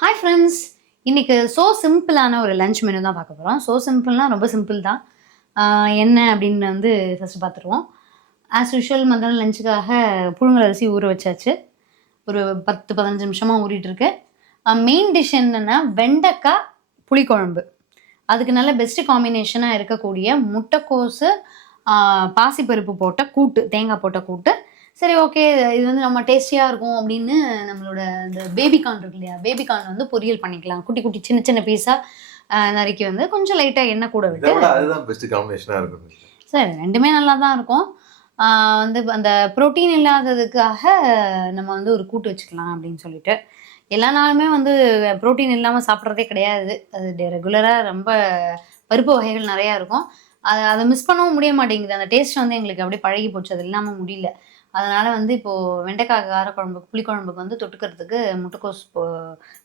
Hi friends, இன்னைக்கு சிம்பிளான ஒரு லஞ்ச் மெனு தான் பார்க்க போகிறோம். சிம்பிள்னா ரொம்ப சிம்பிள் தான். என்ன அப்படின்னு ஃபஸ்ட்டு பார்த்துருவோம். ஆஸ் யூஷுவல் மத்தியானம் லஞ்சுக்காக புழுங்கல் அரிசி ஊற வச்சாச்சு. ஒரு 10-15 நிமிஷமாக ஊறிட்டுருக்கு. மெயின் டிஷ் என்னென்னா வெண்டைக்காய் புளிக்குழம்பு. அதுக்கு நல்ல பெஸ்ட்டு காம்பினேஷனாக இருக்கக்கூடிய முட்டைக்கோசு, பாசிப்பருப்பு போட்ட கூட்டு, தேங்காய் போட்ட கூட்டு. சரி, ஓகே, இது நம்ம டேஸ்டியாக இருக்கும் அப்படின்னு நம்மளோட இந்த பேபிகார்ன் இருக்கு இல்லையா, பேபிகார்ன் பொரியல் பண்ணிக்கலாம். குட்டி குட்டி சின்ன சின்ன பீஸாக நறுக்கி கொஞ்சம் லைட்டாக எண்ணெய் கூட விட்டு. அதுதான் பெஸ்ட் காம்பினேஷனாக இருக்கும் சார். ரெண்டுமே நல்லா தான் இருக்கும். அந்த ப்ரோட்டீன் இல்லாததுக்காக நம்ம ஒரு கூட்டு வச்சுக்கலாம் அப்படின்னு சொல்லிட்டு. எல்லா நாளுமே ப்ரோட்டீன் இல்லாமல் சாப்பிட்றதே கிடையாது. அது ரெகுலராக ரொம்ப பருப்பு வகைகள் நிறையா இருக்கும். அதை மிஸ் பண்ணவும் முடிய மாட்டேங்குது. அந்த டேஸ்ட் எங்களுக்கு அப்படியே பழகி போச்சு, அது இல்லாமல் முடியல. அதனால் இப்போது வெண்டைக்காய் காரக்குழம்புக்கு புளிக்குழம்புக்கு தொட்டுக்கிறதுக்கு முட்டைக்கோஸ்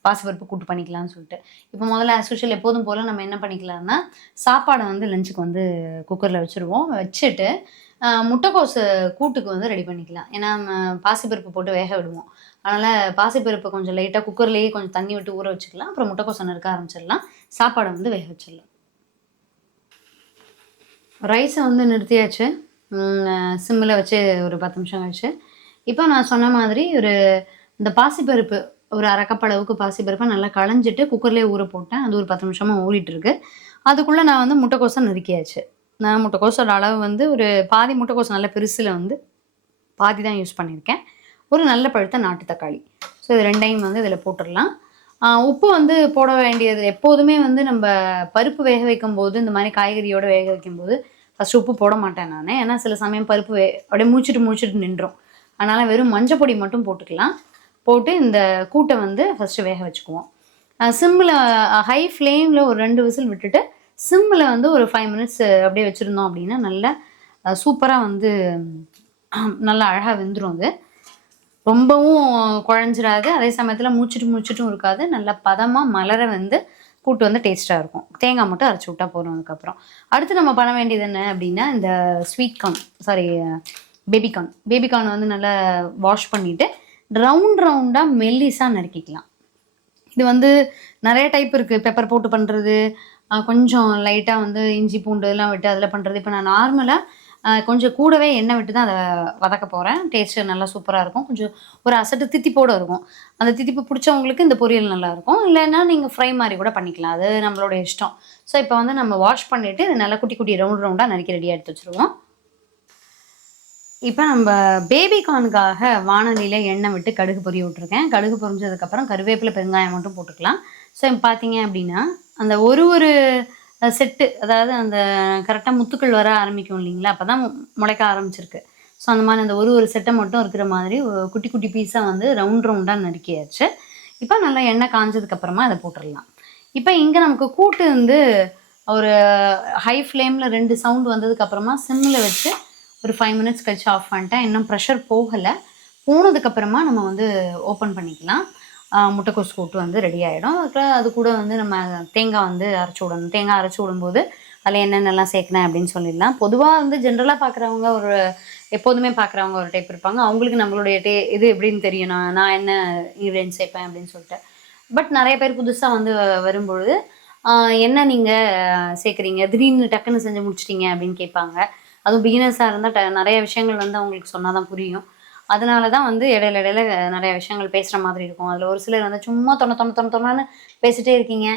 பாசிப்பருப்பு கூட்டு பண்ணிக்கலாம்னு சொல்லிட்டு. இப்போ முதல்ல ஆஸ் யூஷுவல் எப்போதும் போல் நம்ம என்ன பண்ணிக்கலாம்னா, சாப்பாடை லஞ்சுக்கு குக்கரில் வச்சுருவோம். வச்சுட்டு முட்டைக்கோசு கூட்டுக்கு ரெடி பண்ணிக்கலாம். ஏன்னா நம்ம பாசிப்பருப்பு போட்டு வேக விடுவோம். அதனால் பாசிப்பருப்பு கொஞ்சம் லைட்டாக குக்கர்லேயே கொஞ்சம் தண்ணி விட்டு ஊற வச்சுக்கலாம். அப்புறம் முட்டைக்கோசை நறுக்க ஆரம்பிச்சிடலாம். சாப்பாடை வேக வச்சிடலாம். ரைஸை நிறுத்தியாச்சு. சிம்மில் வச்சு ஒரு 10 நிமிஷம் கழிச்சு. இப்போ நான் சொன்ன மாதிரி இந்த பாசிப்பருப்பு ஒரு அரை கப் அளவுக்கு பாசிப்பருப்பை நல்லா களைஞ்சிட்டு குக்கர்லேயே ஊற போட்டேன். அது ஒரு 10 நிமிஷமாக ஊறிட்டுருக்கு. அதுக்குள்ளே நான் முட்டைக்கோசை நறுக்கியாச்சு. நான் முட்டைக்கோசோட அளவு ஒரு பாதி முட்டைக்கோசை நல்ல பெருசில் பாதி தான் யூஸ் பண்ணியிருக்கேன். ஒரு நல்ல பழுத்த நாட்டு தக்காளி. ஸோ இது ரெண்டையும் இதில் போட்டுடலாம். உப்பு போட வேண்டியது எப்போதுமே நம்ம பருப்பு வேக வைக்கும்போது, இந்த மாதிரி காய்கறியோடு வேக வைக்கும்போது ஃபஸ்ட்டு உப்பு போட மாட்டேன் நான். ஏன்னா சில சமயம் பருப்பு அப்படியே முடிச்சுட்டு நின்றோம். அதனால் வெறும் மஞ்சள் பொடி மட்டும் போட்டுக்கலாம். போட்டு இந்த கூட்டை ஃபஸ்ட்டு வேக வச்சுக்குவோம். சிம்மில் ஹை ஃப்ளேமில் ஒரு 2 விசில் விட்டுட்டு சிம்மில் ஒரு 5 மினிட்ஸ் அப்படியே வச்சுருந்தோம் அப்படின்னா நல்லா சூப்பராக நல்லா அழகாக வெந்துடும். அது ரொம்பவும் குழஞ்சிடாது, அதே சமயத்தில் முடிச்சிட்டும் இருக்காது. நல்லா பதமாக மலர கூட்டு டேஸ்ட்டாக இருக்கும். தேங்காய் மட்டும் அரைச்சி விட்டா போதும். அதுக்கப்புறம் அடுத்து நம்ம பண்ண வேண்டியது என்ன அப்படின்னா, இந்த ஸ்வீட் கார்ன் பேபிகார்ன் நல்லா வாஷ் பண்ணிவிட்டு ரவுண்டாக மெல்லிஸாக நறுக்கிக்கலாம். இது நிறைய டைப் இருக்குது. பெப்பர் போட்டு பண்ணுறது, கொஞ்சம் லைட்டாக இஞ்சி பூண்டு எல்லாம் விட்டு அதில் பண்ணுறது. இப்போ நான் நார்மலாக கொஞ்சம் கூடவே எண்ணெய் விட்டு தான் அதை வதக்க போகிறேன். டேஸ்ட்டு நல்லா சூப்பராக இருக்கும். கொஞ்சம் ஒரு அசட்டு தித்திப்போடு இருக்கும். அந்த தித்திப்பு பிடிச்சவங்களுக்கு இந்த பொரியல் நல்லாயிருக்கும். இல்லைன்னா நீங்கள் ஃப்ரை மாதிரி கூட பண்ணிக்கலாம், அது நம்மளோட இஷ்டம். ஸோ இப்போ நம்ம வாஷ் பண்ணிவிட்டு இது நல்லா குட்டி குட்டி ரவுண்டாக நறுக்கி ரெடியாக எடுத்து வச்சுருவோம். இப்போ நம்ம பேபிகார்னுக்காக வானலியில் எண்ணெய் விட்டு கடுகு பொரிய விட்ருக்கேன். கடுகு பொரிஞ்சதுக்கப்புறம் கருவேப்பிலை, பெருங்காயம் மட்டும் போட்டுக்கலாம். ஸோ இப்போ பார்த்தீங்க அப்படின்னா அந்த ஒரு செட்டு, அதாவது அந்த கரெக்டாக முத்துக்கள் வர ஆரம்பிக்கும் இல்லைங்களா, அப்போ தான் முளைக்க ஆரம்பிச்சிருக்கு. ஸோ அந்த மாதிரி அந்த ஒரு செட்டை மட்டும் இருக்கிற மாதிரி குட்டி குட்டி பீஸாக ரவுண்டாக நறுக்கியாச்சு. இப்போ நல்லா எண்ணெய் காஞ்சதுக்கப்புறமா அதை போட்டுடலாம். இப்போ இங்கே நமக்கு கூட்டு ஒரு ஹை ஃப்ளேமில் 2 சவுண்டு வந்ததுக்கப்புறமா சிம்மில் வச்சு ஒரு 5 மினிட்ஸ் கழிச்சு ஆஃப் பண்ணிட்டேன். இன்னும் ப்ரெஷர் போகலை. போனதுக்கப்புறமா நம்ம ஓப்பன் பண்ணிக்கலாம். முட்டைக்கோஸ் கூட்டு ரெடி ஆகிடும். அப்புறம் அது கூட நம்ம தேங்காய் அரைச்சி விடணும். தேங்காய் அரைச்சி விடும்போது அதில் என்னென்னலாம் சேர்க்கணும் அப்படின்னு சொல்லிடலாம். பொதுவாக ஜென்ரலாக பார்க்குறவங்க எப்போதுமே பார்க்குறவங்க ஒரு டைப் இருப்பாங்க. அவங்களுக்கு நம்மளுடைய இது எப்படின்னு தெரியும், நான் என்ன இன்க்ரீடியன்ட் சேர்ப்பேன் அப்படின்னு சொல்லிட்டு. பட் நிறைய பேர் புதுசாக வரும்பொழுது என்ன நீங்கள் சேர்க்குறீங்க, திடீர்னு டக்குன்னு செஞ்சு முடிச்சிட்டிங்க அப்படின்னு கேட்பாங்க. அதுவும் பிகினர்ஸாக இருந்தால் நிறைய விஷயங்கள் அவங்களுக்கு சொன்னால் தான் புரியும். அதனால தான் இடையில நிறைய விஷயங்கள் பேசுகிற மாதிரி இருக்கும். அதில் ஒரு சிலர் சும்மா தொண்ணு பேசிட்டே இருக்கீங்க,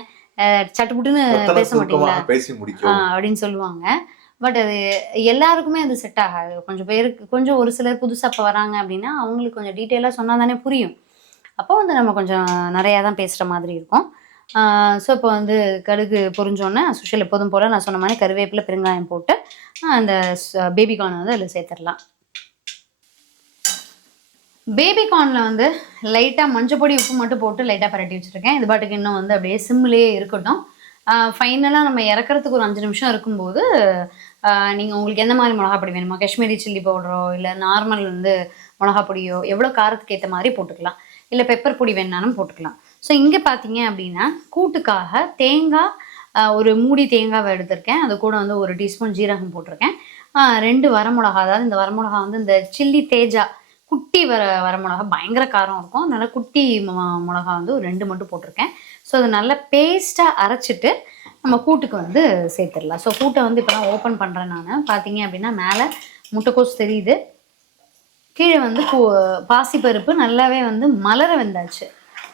சட்டுப்புட்டுன்னு பேச மாட்டீங்களா அப்படின்னு சொல்லுவாங்க. பட் அது எல்லாருக்குமே அது செட் ஆகாது. கொஞ்சம் பேருக்கு, கொஞ்சம் ஒரு சிலர் புதுசாக இப்போ வராங்க அப்படின்னா அவங்களுக்கு கொஞ்சம் டீட்டெயிலாக சொன்னால் தானே புரியும். அப்போ நம்ம கொஞ்சம் நிறையா தான் பேசுகிற மாதிரி இருக்கும். ஸோ இப்போ கடுகு பொரிஞ்சோன்னே சுஷல் எப்போதும் போல் நான் சொன்ன மாதிரி கருவேப்பிலை, பெருங்காயம் போட்டு அந்த பேபிகார்னை அதில் சேர்த்துடலாம். பேபிகார்னில் லைட்டாக மஞ்சள் பொடி, உப்பு மட்டும் போட்டு லைட்டாக பரட்டி வச்சுருக்கேன். இது பாட்டுக்கு இன்னும் அப்படியே சிம்லேயே இருக்கட்டும். ஃபைனலாக நம்ம இறக்குறதுக்கு ஒரு 5 நிமிஷம் இருக்கும்போது நீங்கள் உங்களுக்கு எந்த மாதிரி மிளகா பொடி வேணுமா, காஷ்மீரி சில்லி பவுடரோ இல்லை நார்மல் மிளகா பொடியோ எவ்வளோ காரத்துக்கு ஏற்ற மாதிரி போட்டுக்கலாம். இல்லை பெப்பர் பொடி வேணாலும் போட்டுக்கலாம். ஸோ இங்கே பார்த்தீங்க அப்படின்னா கூட்டுக்காக தேங்காய் ஒரு மூடி தேங்காவை எடுத்திருக்கேன். அது கூட 1 டீஸ்பூன் ஜீரகம் போட்டிருக்கேன். 2 வரமிளகா, அதாவது இந்த வரமிளகா இந்த சில்லி தேஜா குட்டி வரமிளகா பயங்கர காரம் இருக்கும். அதனால குட்டி மிளகா வந்து ஒரு 2 மட்டும் போட்டிருக்கேன். ஸோ அது நல்லா பேஸ்ட்டாக அரைச்சிட்டு நம்ம கூட்டுக்கு வந்து சேர்த்துடலாம். ஸோ கூட்டை வந்து இப்போ தான் ஓப்பன் பண்ணுறேன் நான். பார்த்தீங்க அப்படின்னா மேலே முட்டைக்கோஸ் தெரியுது, கீழே வந்து பாசிப்பருப்பு நல்லாவே வந்து மலர வெந்தாச்சு.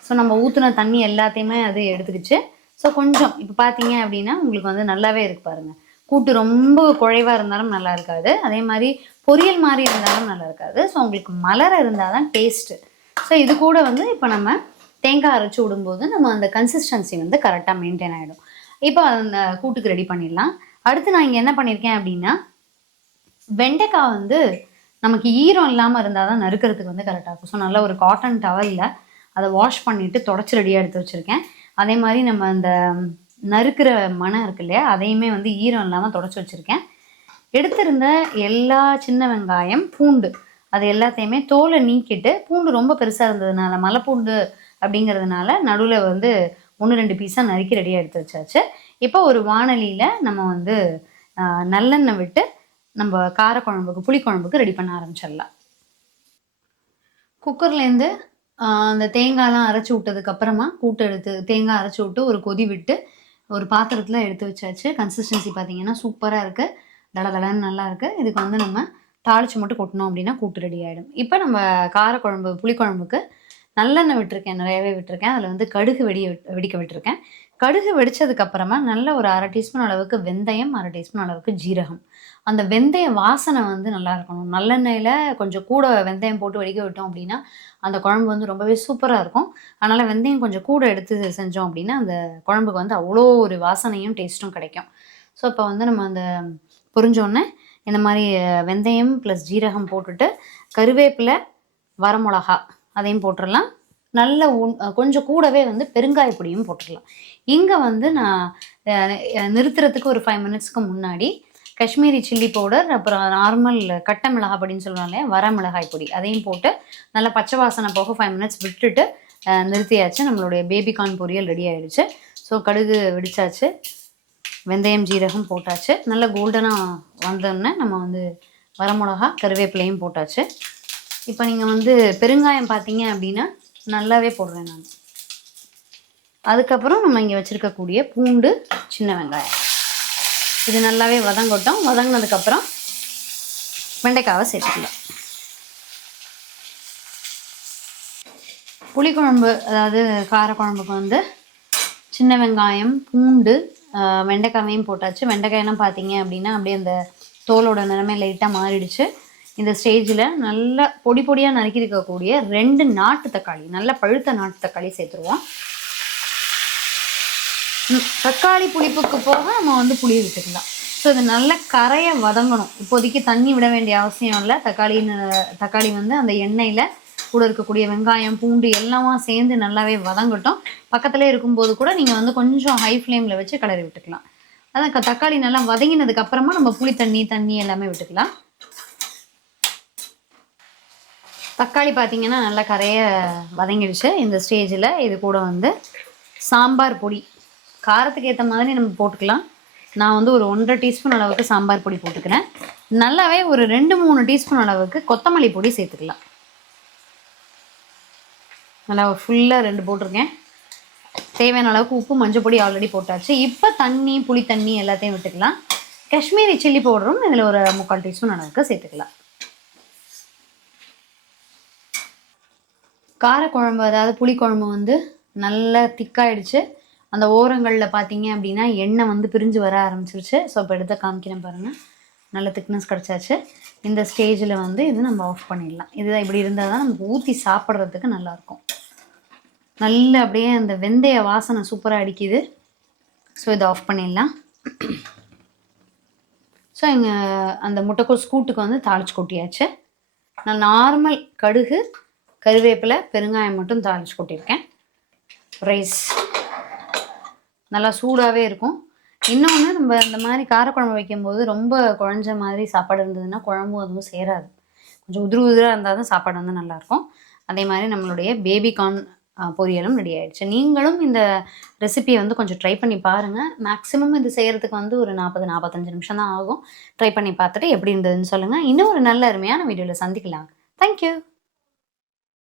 ஸோ நம்ம ஊற்றின தண்ணி எல்லாத்தையுமே அது எடுத்துக்கிச்சு. ஸோ கொஞ்சம் இப்போ பார்த்தீங்க அப்படின்னா உங்களுக்கு வந்து நல்லாவே இருக்கு பாருங்கள். கூட்டு ரொம்ப குழைவாக இருந்தாலும் நல்லா இருக்காது, அதே மாதிரி பொரியல் மாதிரி இருந்தாலும் நல்லா இருக்காது. ஸோ உங்களுக்கு மலர இருந்தால் தான் டேஸ்ட்டு. ஸோ இது கூட வந்து இப்போ நம்ம தேங்காய் அரைச்சி விடும்போது நம்ம அந்த கன்சிஸ்டன்சி வந்து கரெக்டாக மெயின்டைன் ஆகிடும். இப்போ அந்த கூட்டுக்கு ரெடி பண்ணிடலாம். அடுத்து நான் இங்கே என்ன பண்ணியிருக்கேன் அப்படின்னா, வெண்டைக்காய் வந்து நமக்கு ஈரம் இல்லாமல் இருந்தால் தான் நறுக்கிறதுக்கு வந்து கரெக்டாக இருக்கும். ஸோ நல்ல ஒரு காட்டன் டவலில் அதை வாஷ் பண்ணிவிட்டு தொடச்சி ரெடியாக எடுத்து வச்சுருக்கேன். அதே மாதிரி நம்ம அந்த நறுக்கிற மணம் இருக்கு இல்லையா, அதையுமே வந்து ஈரம் இல்லாமல் தொடச்சி வச்சுருக்கேன். எடுத்திருந்த எல்லா சின்ன வெங்காயம், பூண்டு அது எல்லாத்தையுமே தோலை நீக்கிட்டு, பூண்டு ரொம்ப பெருசாக இருந்ததுனால, மலைப்பூண்டு அப்படிங்கிறதுனால நடுவில் வந்து 1-2 பீஸாக நறுக்கி ரெடியாக எடுத்து வச்சாச்சு. இப்போ ஒரு வாணலியில் நம்ம வந்து நல்லெண்ணெய் விட்டு நம்ம காரக்குழம்புக்கு புளிக்குழம்புக்கு ரெடி பண்ண ஆரம்பிச்சிடலாம். குக்கர்லேருந்து அந்த தேங்காய்லாம் அரைச்சி விட்டதுக்கப்புறமா கூட்டு எடுத்து தேங்காய் அரைச்சி விட்டு ஒரு கொதி விட்டு ஒரு பாத்திரத்தில் எடுத்து வச்சாச்சு. கன்சிஸ்டன்சி பார்த்தீங்கன்னா சூப்பராக இருக்குது, தடன்னு நல்லா இருக்குது. இதுக்கு வந்து நம்ம தாளித்து மட்டும் கொட்டினோம் அப்படின்னா கூட்டு ரெடி ஆகிடும். இப்போ நம்ம காரக்குழம்பு புளிக்குழம்புக்கு நல்லெண்ணெய் விட்டுருக்கேன், நிறையவே விட்டுருக்கேன். அதில் வந்து கடுகு வெடிக்க விட்டுருக்கேன். கடுகு வெடித்ததுக்கப்புறமா நல்ல ஒரு 1/2 டீஸ்பூன் அளவுக்கு வெந்தயம், 1/2 டீஸ்பூன் அளவுக்கு ஜீரகம். அந்த வெந்தய வாசனை வந்து நல்லா இருக்கணும். நல்லெண்ணெயில் கொஞ்சம் கூட வெந்தயம் போட்டு வெடிக்க விட்டோம் அப்படின்னா அந்த குழம்பு வந்து ரொம்பவே சூப்பராக இருக்கும். அதனால் வெந்தயம் கொஞ்சம் கூட எடுத்து செஞ்சோம் அப்படின்னா அந்த குழம்புக்கு வந்து அவ்வளோ ஒரு வாசனையும் டேஸ்ட்டும் கிடைக்கும். ஸோ இப்போ வந்து நம்ம அந்த பொரிஞ்சோடனே இந்த மாதிரி வெந்தயம் ப்ளஸ் ஜீரகம் போட்டுட்டு கருவேப்பிலை, வரமிளகா அதையும் போட்டுடலாம். நல்ல கொஞ்சம் கூடவே வந்து பெருங்காய பொடியும் போட்டுடலாம். இங்கே வந்து நான் நிறுத்துறதுக்கு ஒரு 5 மினிட்ஸ்க்கு முன்னாடி காஷ்மீரி சில்லி பவுடர், அப்புறம் நார்மல் கட்டை மிளகாய் பொடின்னு சொல்லுவாங்க இல்லையா, வர மிளகாய் பொடி, அதையும் போட்டு நல்லா பச்சை வாசனை போக 5 மினிட்ஸ் விட்டுட்டு நிறுத்தியாச்சு. நம்மளுடைய பேபிகார்ன் பொரியல் ரெடி ஆகிடுச்சு. ஸோ கடுகு வெடிச்சாச்சு, வெந்தயம் ஜீரகம் போட்டாச்சு. நல்லா கோல்டனாக வந்தோடனே நம்ம வந்து வரமிளகா கருவேப்பிலையும் போட்டாச்சு. இப்போ நீங்கள் வந்து பெருங்காயம் பார்த்தீங்க அப்படின்னா நல்லாவே போடுறேன் நான். அதுக்கப்புறம் நம்ம இங்கே வச்சுருக்கக்கூடிய பூண்டு, சின்ன வெங்காயம் இது நல்லாவே வதங்கட்டும். வதங்கினதுக்கப்புறம் வெண்டைக்காவை சேர்த்துக்கலாம். புளிக்குழம்பு அதாவது காரக்குழம்புக்கு வந்து சின்ன வெங்காயம், பூண்டு, வெண்டைக்காவையும் போட்டாச்சு. வெண்டைக்காயெல்லாம் பார்த்தீங்க அப்படின்னா அப்படியே அந்த தோலோட நிறமே லைட்டாக மாறிடுச்சு. இந்த ஸ்டேஜில் நல்லா பொடி பொடியாக நறுக்கி இருக்கக்கூடிய 2 நாட்டு தக்காளி, நல்ல பழுத்த நாட்டு தக்காளி சேர்த்துருவோம். தக்காளி புளிப்புக்கு போக நம்ம வந்து புளி விட்டுக்கலாம். ஸோ இது நல்ல கரையை வதங்கணும். இப்போதைக்கு தண்ணி விட வேண்டிய அவசியம் இல்லை. தக்காளி வந்து அந்த எண்ணெயில் கூட இருக்கக்கூடிய வெங்காயம், பூண்டு எல்லாமா சேர்ந்து நல்லாவே வதங்கட்டும். பக்கத்துலேயே இருக்கும்போது கூட நீங்கள் வந்து கொஞ்சம் ஹை ஃப்ளேமில் வச்சு கிளறி விட்டுக்கலாம். அதான் தக்காளி நல்லா வதங்கினதுக்கு அப்புறமா நம்ம புளி தண்ணி எல்லாமே விட்டுக்கலாம். தக்காளி பார்த்தீங்கன்னா நல்லா கரையை வதங்கிடுச்சு. இந்த ஸ்டேஜில் இது கூட வந்து சாம்பார் பொடி காரத்துக்கு ஏற்ற மாதிரி நம்ம போட்டுக்கலாம். நான் வந்து ஒரு 1.5 டீஸ்பூன் அளவுக்கு சாம்பார் பொடி போட்டுக்கிறேன். நல்லாவே ஒரு 2-3 டீஸ்பூன் அளவுக்கு கொத்தமல்லி பொடி சேர்த்துக்கலாம். நல்லா ஃபுல்லாக 2 போட்டிருக்கேன். தேவையான அளவுக்கு உப்பு, மஞ்சள் பொடி ஆல்ரெடி போட்டாச்சு. இப்போ தண்ணி, புளி தண்ணி எல்லாத்தையும் விட்டுக்கலாம். காஷ்மீரி சில்லி பவுடரும் இதில் ஒரு 3/4 டீஸ்பூன் அளவுக்கு சேர்த்துக்கலாம். காரக்குழம்பு அதாவது புளிக்குழம்பு வந்து நல்லா திக்காயிடுச்சு. அந்த ஓரங்களில் பார்த்தீங்க அப்படின்னா எண்ணெய் வந்து பிரிஞ்சு வர ஆரம்பிச்சிருச்சு. ஸோ இப்போ எடுத்து காமிக்கிறேன் பாருங்கள், நல்ல திக்னஸ் கிடச்சாச்சு. இந்த ஸ்டேஜில் வந்து இது நம்ம ஆஃப் பண்ணிடலாம். இதுதான் இப்படி இருந்தால் தான் நமக்கு ஊற்றி சாப்பிட்றதுக்கு நல்லாயிருக்கும். நல்ல அப்படியே அந்த வெந்தய வாசனை சூப்பராக அடிக்குது. ஸோ இதை ஆஃப் பண்ணிடலாம். ஸோ இங்கே அந்த முட்டைக்கோஸ் கூட்டுக்கு வந்து தாளிச்சு கொட்டியாச்சு. நான் நார்மல் கடுகு, கருவேப்பிலை, பெருங்காயம் மட்டும் தாளிச்சு கொட்டியிருக்கேன். ரைஸ் நல்லா சூடாகவே இருக்கும். இன்னொன்று, நம்ம இந்த மாதிரி காரக்குழம்பு வைக்கும்போது ரொம்ப குழஞ்ச மாதிரி சாப்பாடு இருந்ததுன்னா குழம்பும் அதுவும் சேராது. கொஞ்சம் உதிராக இருந்தால் தான் சாப்பாடு வந்து நல்லாயிருக்கும். அதே மாதிரி நம்மளுடைய பேபிகார்ன் பொரியலும் ரெடி ஆகிடுச்சு. நீங்களும் இந்த ரெசிபியை வந்து கொஞ்சம் ட்ரை பண்ணி பாருங்கள். மேக்ஸிமம் இது செய்கிறதுக்கு வந்து ஒரு 40-45 நிமிஷம் தான் ஆகும். ட்ரை பண்ணி பார்த்துட்டு எப்படி இருந்ததுன்னு சொல்லுங்கள். இன்னும் ஒரு நல்ல அருமையான வீடியோவில் சந்திக்கலாம். தேங்க்யூ.